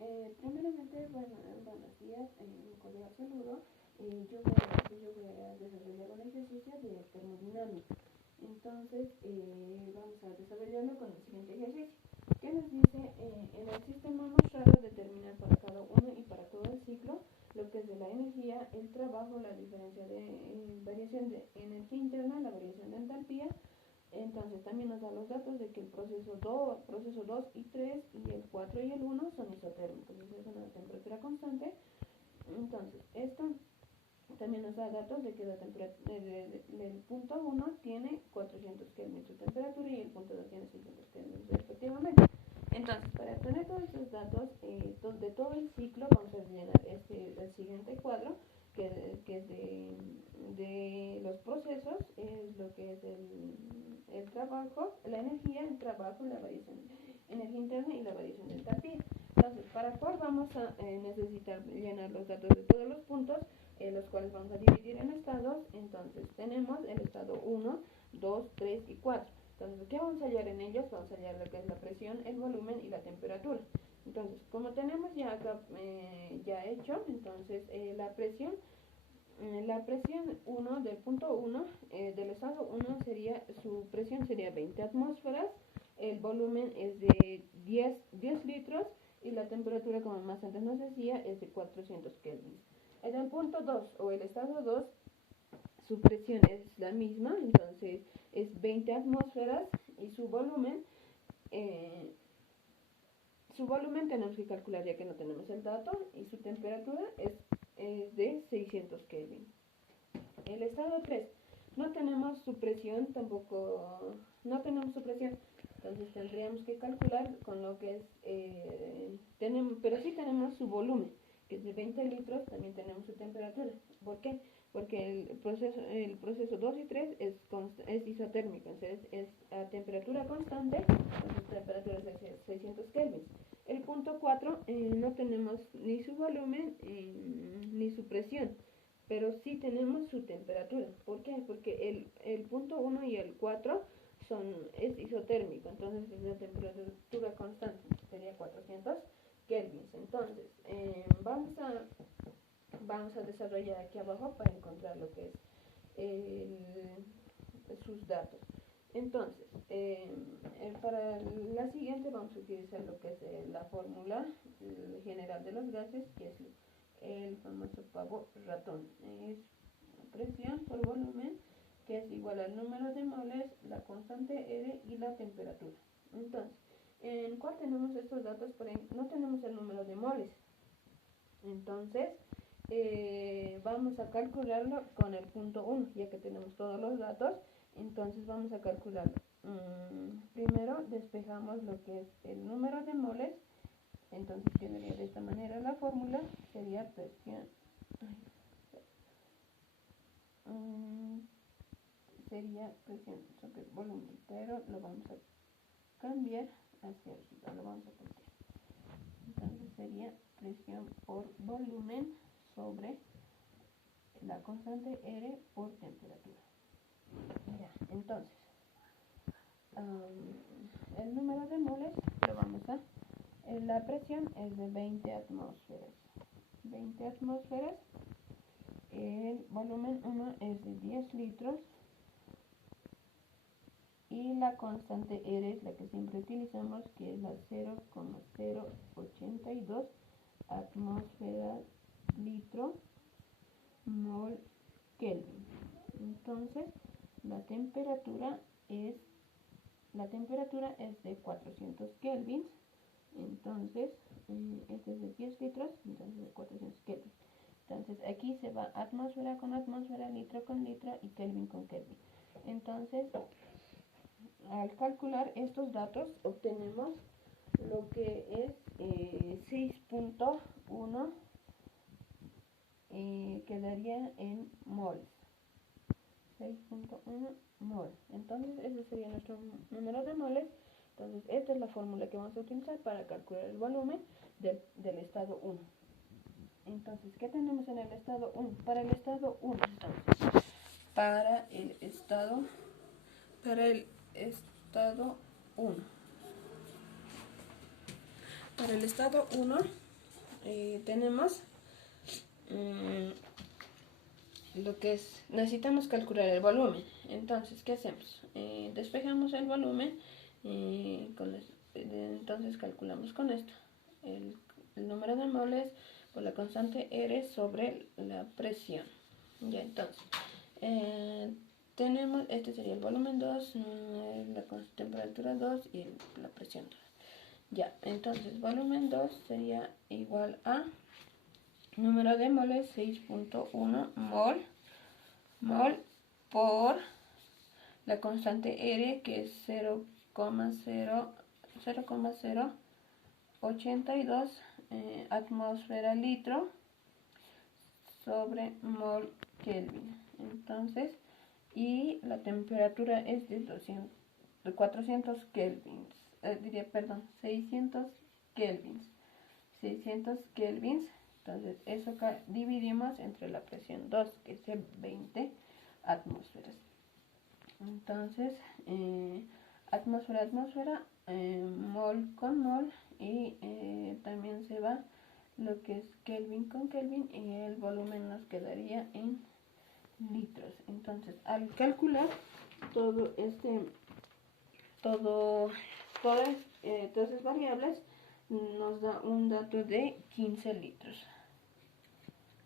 Primeramente, buenos días, un cordial saludo. Yo voy a desarrollar un ejercicio de termodinámica. Entonces, vamos a desarrollarlo con el siguiente ejercicio. ¿Qué nos dice? En el sistema mostrado, determinar para cada uno y para todo el ciclo lo que es de la energía, el trabajo, la diferencia de variación de energía interna, la variación de entalpía. Entonces también nos da los datos de que el proceso 2 y 3 y el 4 y el 1 son isotérmicos, es una temperatura constante. Entonces esto también nos da datos de que la temperatura el punto 1 tiene 400 Kelvin su temperatura y el punto 2 tiene 600 Kelvin respectivamente. Entonces, para tener todos estos datos de todo el ciclo, vamos a rellenar el siguiente cuadro, que es de los procesos, es lo que es el trabajo, la energía, el trabajo, la variación, energía interna y la variación de entalpía. Entonces, para cuál vamos a necesitar llenar los datos de todos los puntos, los cuales vamos a dividir en estados. Entonces, tenemos el estado 1, 2, 3 y 4. Entonces, ¿qué vamos a hallar en ellos? Vamos a hallar lo que es la presión, el volumen y la temperatura. Entonces, como tenemos ya acá ya hecho, entonces la presión 1 del punto 1 del estado 1 sería, su presión sería 20 atmósferas, el volumen es de 10 litros y la temperatura, como más antes nos decía, es de 400 Kelvin. En el punto 2 o el estado 2, su presión es la misma, entonces es 20 atmósferas y su volumen tenemos que calcular ya que no tenemos el dato, y su temperatura es de 600 Kelvin. El estado 3, no tenemos su presión, entonces tendríamos que calcular con lo que es, pero sí tenemos su volumen, que es de 20 litros, también tenemos su temperatura. ¿Por qué? Porque el proceso 2 y 3 es isotérmico, entonces es a temperatura constante, entonces temperatura es de 600 Kelvin. El punto 4, no tenemos ni su volumen ni su presión, pero sí tenemos su temperatura. ¿Por qué? Porque el punto 1 y el 4 es isotérmico, entonces es de temperatura constante, sería 400 Kelvin. Entonces, vamos a desarrollar aquí abajo para encontrar lo que es sus datos. Entonces, para la siguiente vamos a utilizar lo que es la fórmula general de los gases, que es el famoso pavo ratón. Es presión por volumen, que es igual al número de moles, la constante R y la temperatura. Entonces, ¿en cuál tenemos estos datos? No tenemos el número de moles. Entonces, vamos a calcularlo con el punto 1, ya que tenemos todos los datos. Entonces vamos a calcularlo. Primero despejamos lo que es el número de moles. Entonces quedaría de esta manera la fórmula, sería presión, sobre volumen, pero lo vamos a cambiar hacia arriba, lo vamos a cambiar. Entonces sería presión por volumen sobre la constante R por temperatura. Ya, entonces el número de moles lo vamos a, la presión es de 20 atmósferas, el volumen 1 es de 10 litros y la constante R es la que siempre utilizamos, que es la 0,082 atmósferas litro mol Kelvin. Entonces la temperatura es de 400 Kelvin. Entonces este es de 10 litros, entonces de 400 Kelvin. Entonces aquí se va atmósfera con atmósfera, litro con litro y Kelvin con Kelvin. Entonces, al calcular estos datos obtenemos lo que es 6.1, quedaría en moles. 6.1 mol. Entonces ese sería nuestro número de moles. Entonces esta es la fórmula que vamos a utilizar para calcular el volumen del estado 1. Entonces, ¿qué tenemos en el estado 1? Para el estado 1, entonces, para el estado 1, para el estado 1 tenemos lo que es, necesitamos calcular el volumen. Entonces, ¿qué hacemos? Despejamos el volumen, entonces calculamos con esto el número de moles por la constante R sobre la presión. Ya, entonces, tenemos, este sería el volumen 2, la temperatura 2 y la presión 2. Ya, entonces volumen 2 sería igual a número de moles 6.1 mol por la constante R, que es 0,082 atmósfera litro sobre mol Kelvin. Entonces, y la temperatura es de 400 kelvins, 600 kelvins. 600 kelvins. Entonces, eso dividimos entre la presión 2, que es de 20 atmósferas. Entonces, atmósfera, mol con mol, y también se va lo que es Kelvin con Kelvin, y el volumen nos quedaría en litros. Entonces, al calcular todas esas variables, nos da un dato de 15 litros.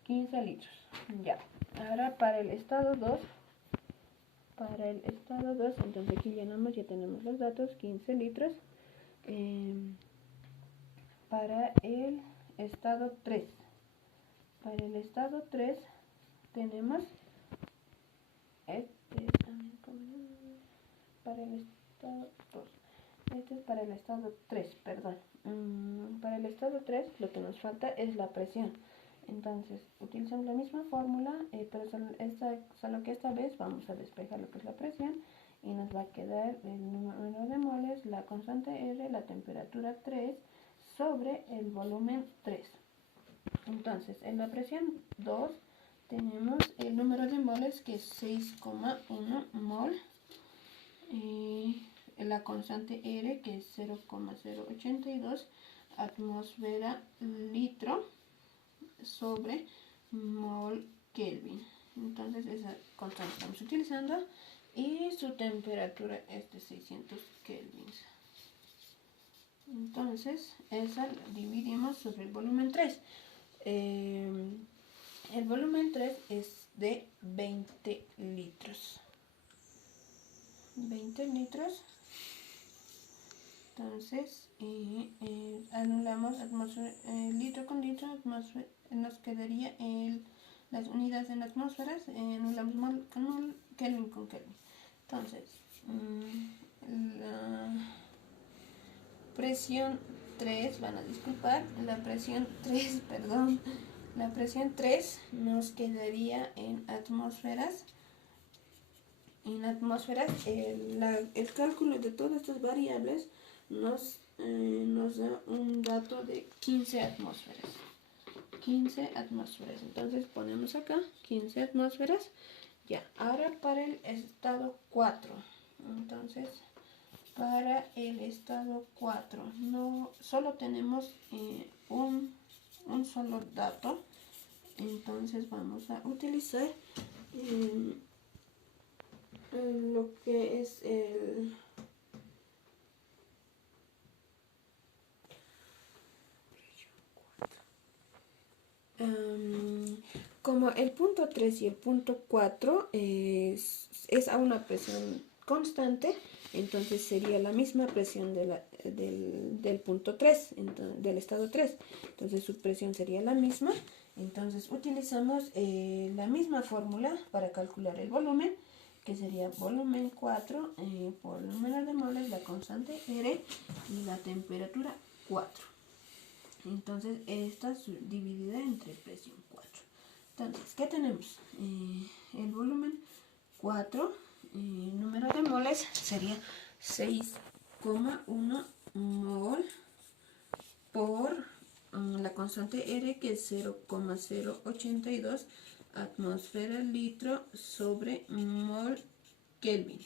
15 litros. Ya. Ahora para el estado 2. Entonces aquí llenamos, ya tenemos los datos, 15 litros. Para el estado 3. Para el estado 3 tenemos para el estado 2. Este es para el estado 3, perdón. Para el estado 3 lo que nos falta es la presión. Entonces utilizamos la misma fórmula, pero solo que esta vez vamos a despejar lo que es la presión, y nos va a quedar el número de moles, la constante R, la temperatura 3 sobre el volumen 3. Entonces, en la presión 2 tenemos el número de moles, que es 6,1 mol, la constante R, que es 0,082 atmósfera litro sobre mol Kelvin. Entonces, esa constante estamos utilizando, y su temperatura es de 600 kelvins. Entonces, esa dividimos sobre el volumen 3. El volumen 3 es de 20 litros. 20 litros. Entonces, anulamos litro con litro, nos quedaría las unidades en atmósferas, anulamos mol con mol, Kelvin con Kelvin. Entonces, la presión 3, van a disculpar, la presión 3 nos quedaría en atmósferas. El cálculo de todas estas variables nos da un dato de 15 atmósferas. 15 atmósferas. Entonces ponemos acá 15 atmósferas. Ya, ahora para el estado 4. Entonces, para el estado 4 no solo tenemos un solo dato. Entonces vamos a utilizar lo que es como el punto 3 y el punto 4 es a una presión constante, entonces sería la misma presión del punto 3, del estado 3. Entonces su presión sería la misma. Entonces utilizamos la misma fórmula para calcular el volumen, que sería volumen 4 por el número de moles, la constante R, y la temperatura 4. Entonces esta es dividida entre presión 4. Entonces, ¿qué tenemos? El volumen 4, número de moles sería 6,1 mol por la constante R, que es 0,082 atmósfera litro sobre mol Kelvin.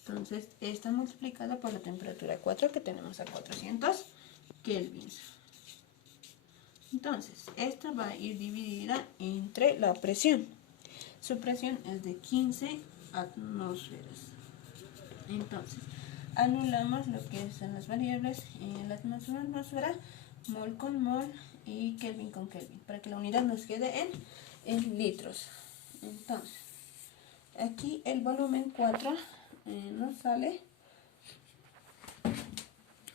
Entonces, está multiplicada por la temperatura 4, que tenemos a 400 kelvins. Entonces, esta va a ir dividida entre la presión. Su presión es de 15 atmósferas. Entonces, anulamos lo que son las variables en la atmósfera, mol con mol y Kelvin con Kelvin, para que la unidad nos quede en litros. Entonces, aquí el volumen 4 nos sale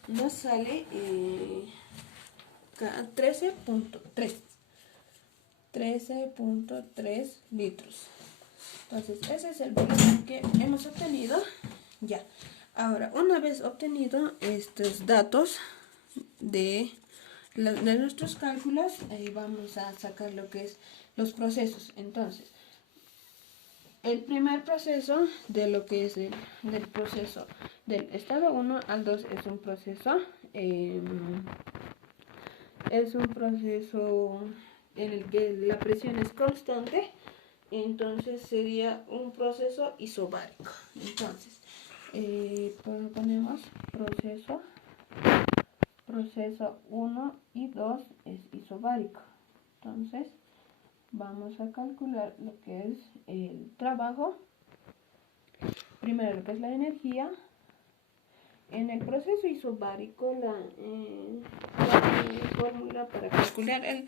13.3 litros. Entonces, ese es el volumen que hemos obtenido. Ya. Ahora, una vez obtenido estos datos de nuestros cálculos, vamos a sacar lo que es los procesos. Entonces, el primer proceso de lo que es del proceso del estado 1 al 2 es un proceso en el que la presión es constante. Entonces sería un proceso isobárico. Entonces ponemos proceso 1 y 2 es isobárico. Entonces vamos a calcular lo que es el trabajo. Primero lo que es la energía. En el proceso isobárico la fórmula para calcular el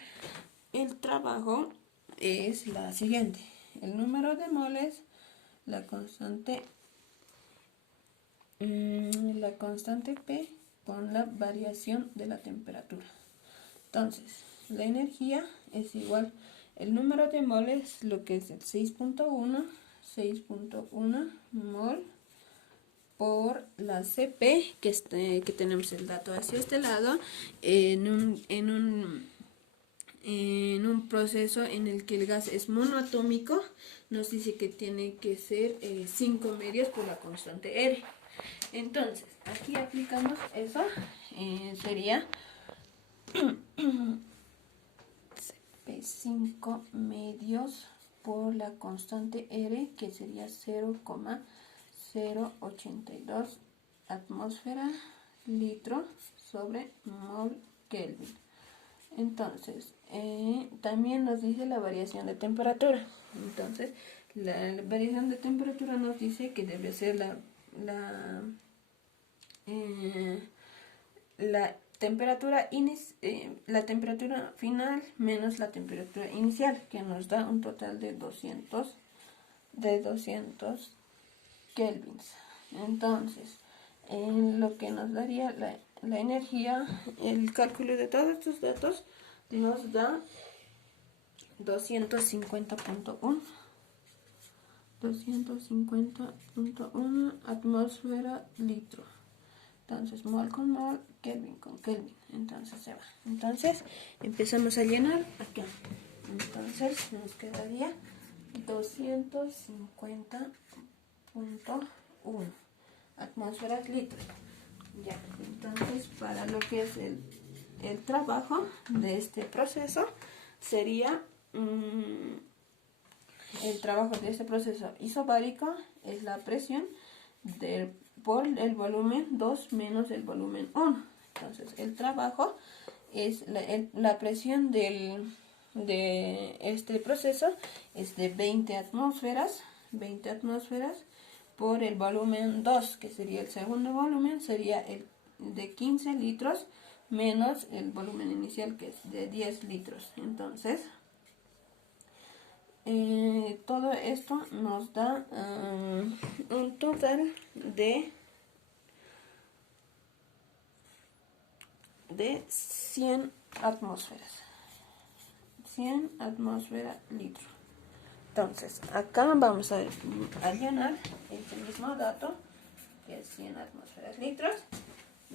trabajo es la siguiente: el número de moles, la constante P con la variación de la temperatura. Entonces, la energía es igual el número de moles, lo que es el 6.1 mol por la CP, que tenemos el dato hacia este lado, en un proceso en el que el gas es monoatómico, nos dice que tiene que ser 5 medios por la constante R. Entonces, aquí aplicamos eso, sería 5 medios por la constante R, que sería 0,082 atmósfera litro sobre mol Kelvin. Entonces, también nos dice la variación de temperatura. Entonces, la variación de temperatura nos dice que debe ser la temperatura final menos la temperatura inicial, que nos da un total de 200 kelvins. Entonces, lo que nos daría la energía, el cálculo de todos estos datos nos da 250.1 atmósfera litro. Entonces, mol con mol, Kelvin con Kelvin. Entonces se va. Entonces, empezamos a llenar acá. Entonces, nos quedaría 250.1 atmósferas litros. Ya. Entonces, para lo que es el trabajo de este proceso, sería el trabajo de este proceso isobárico es la presión por el volumen 2 menos el volumen 1. Entonces, el trabajo es la presión de este proceso es de 20 atmósferas por el volumen 2, que sería el segundo volumen, sería el de 15 litros menos el volumen inicial, que es de 10 litros. Entonces, todo esto nos da un total de 100 atmósferas. 100 atmósferas litro. Entonces, acá vamos a llenar este mismo dato, que es 100 atmósferas litros.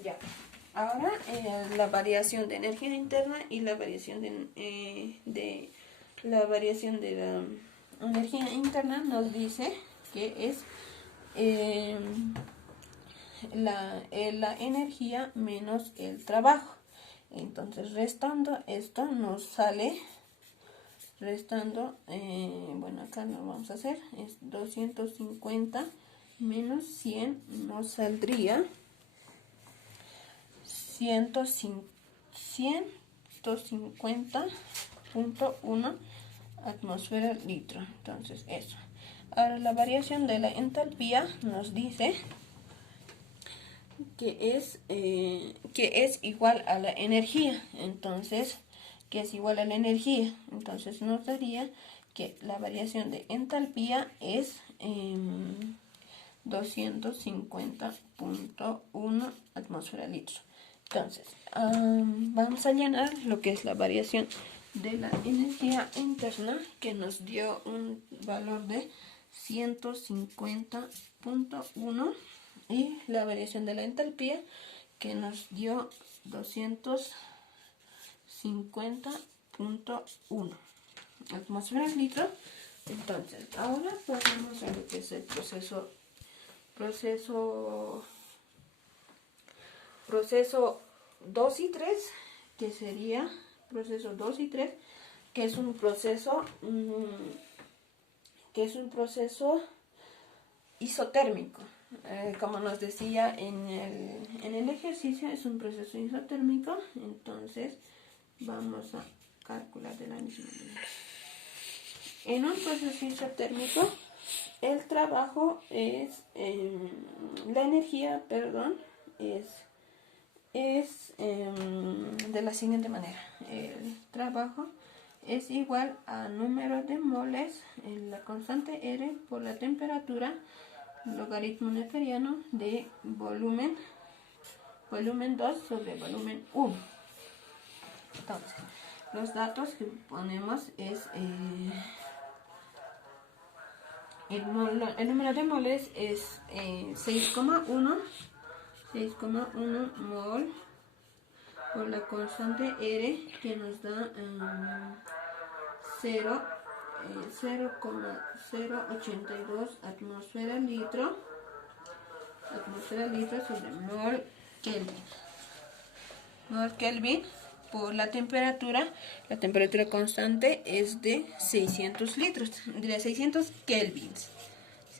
Ya. Ahora, la variación de energía interna y la variación de la energía interna nos dice que es la energía menos el trabajo. Entonces, restando esto nos sale, bueno, acá lo vamos a hacer, es 250 menos 100, nos saldría 100 150.1 atmósferas litro. Entonces eso. Ahora la variación de la entalpía nos dice que es igual a la energía. Entonces, que es igual a la energía. Entonces nos daría que la variación de entalpía es 250.1 atmósfera litros. Entonces, vamos a llenar lo que es la variación de la energía interna, que nos dio un valor de 150.1, y la variación de la entalpía, que nos dio 250.1 atmósferas litros. Entonces, ahora pasamos a lo que es el proceso 2 y 3, que sería proceso 2 y 3, que es un proceso isotérmico. Como nos decía en el ejercicio, es un proceso isotérmico. Entonces vamos a calcular de la misma manera. En un proceso isotérmico, el trabajo es, la energía, es de la siguiente manera. El trabajo es igual a número de moles en la constante R por la temperatura, logaritmo neperiano de volumen 2 sobre volumen 1. Entonces, los datos que ponemos es el número de moles es 6,1 mol por la constante R, que nos da 0,082 atmósfera litro sobre mol Kelvin por la temperatura. La temperatura constante es de 600 kelvins.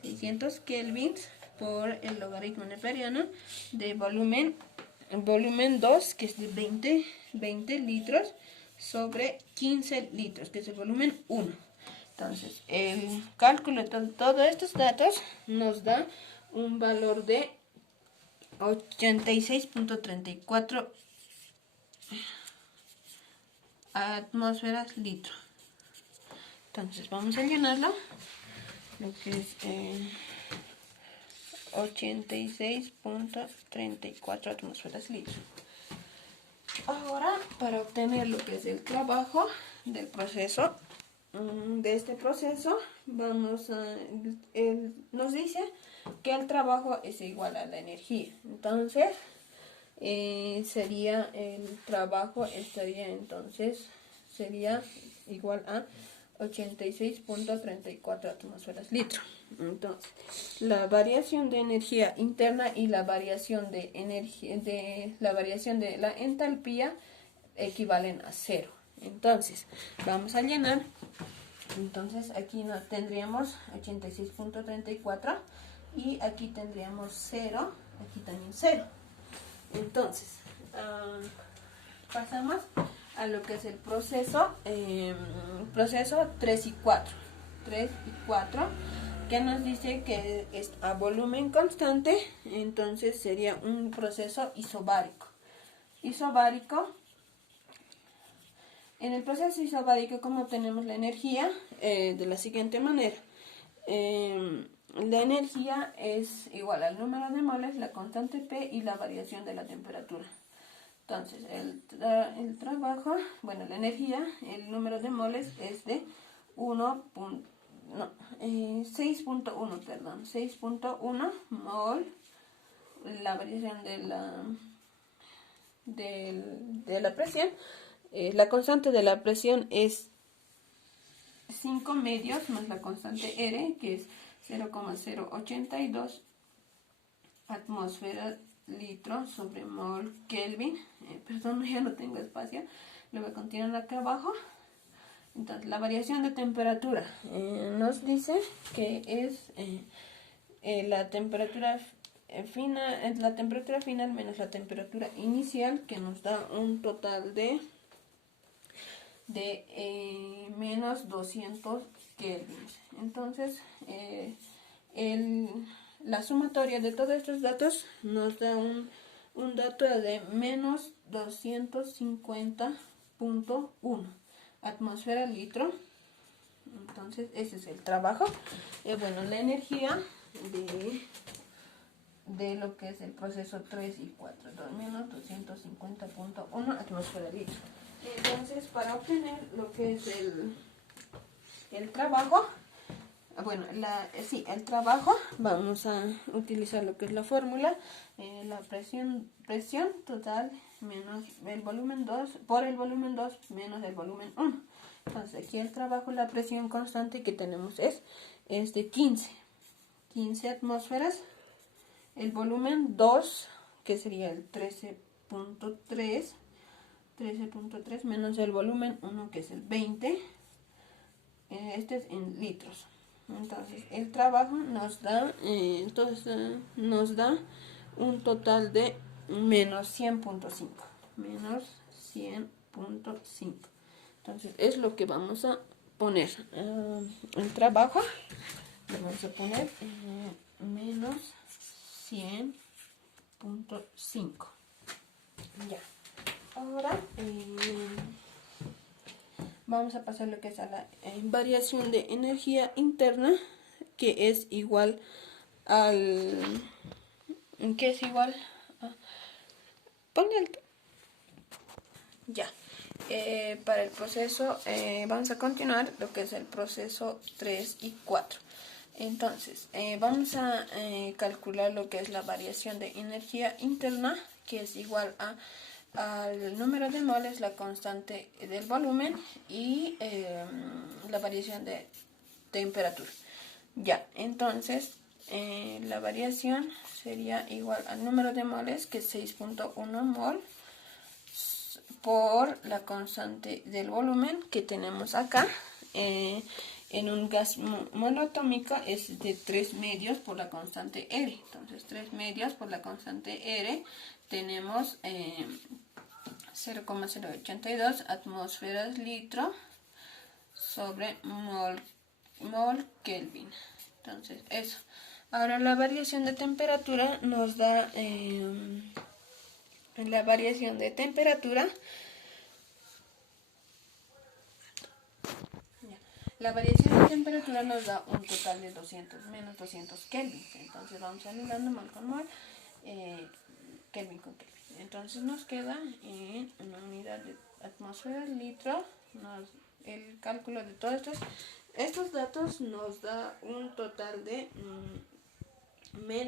600 kelvins por el logaritmo neperiano de volumen 2, que es de 20 litros sobre 15 litros, que es el volumen 1. Entonces, el cálculo de todos estos datos nos da un valor de 86.34 atmósferas litro. Entonces, vamos a llenarlo. Lo que es 86.34 atmósferas litro. Ahora, para obtener lo que es el trabajo del proceso, de este proceso, nos dice que el trabajo es igual a la energía. Entonces, sería igual a 86.34 atmósferas litro. Entonces, la variación de energía interna y la variación de la entalpía equivalen a 0. Entonces, vamos a llenar. Entonces, aquí tendríamos 86.34 y aquí tendríamos 0, aquí también 0. Entonces, pasamos a lo que es el proceso 3 y 4. 3 y 4, que nos dice que es a volumen constante. Entonces sería un proceso isobárico. En el proceso isobárico, como tenemos la energía, de la siguiente manera. La energía es igual al número de moles, la constante P y la variación de la temperatura. Entonces, la energía, el número de moles es de 6.1 mol. La variación de la presión, la constante de la presión es 5 medios más la constante R, que es 0,082 atmósfera litro sobre mol Kelvin. Perdón, ya no tengo espacio, lo voy a continuar acá abajo. Entonces, la variación de temperatura nos dice que es la temperatura final menos la temperatura inicial, que nos da un total de de menos 200 kelvins. Entonces, la sumatoria de todos estos datos nos da un dato de menos 250.1 atmósfera litro. Entonces, ese es el trabajo. Bueno, la energía de lo que es el proceso 3 y 4, menos 250.1 atmósfera litro. Entonces, para obtener lo que es el trabajo, bueno, el trabajo, vamos a utilizar lo que es la fórmula, la presión total menos el volumen 2 por el volumen 2 menos el volumen 1. Entonces, aquí el trabajo, la presión constante que tenemos es de 15 atmósferas. El volumen 2, que sería el 13.3 menos el volumen 1, que es el 20. Este es en litros. Entonces, el trabajo nos da un total de menos 100.5. Menos 100.5. Entonces, es lo que vamos a poner. El trabajo le vamos a poner menos 100.5. Ya. Ahora vamos a pasar lo que es a la variación de energía interna, que es igual al... que es igual a... Ponle alto. Ya. Para el proceso, vamos a continuar lo que es el proceso 3 y 4. Entonces, vamos a calcular lo que es la variación de energía interna, que es igual al número de moles, la constante del volumen y la variación de temperatura. Ya, entonces la variación sería igual al número de moles, que es 6.1 mol, por la constante del volumen que tenemos acá. En un gas monoatómico es de 3 medios por la constante R. Entonces, 3 medios por la constante R tenemos 0,082 atmósferas litro sobre mol Kelvin. Entonces, eso. Ahora, la variación de temperatura nos da... la variación de temperatura... La variación de temperatura nos da un total de menos 200 Kelvin. Entonces vamos anulando mol con mol, Kelvin con Kelvin. Entonces nos queda en una unidad de atmósfera litro. El cálculo de todos estos datos nos da un total de menos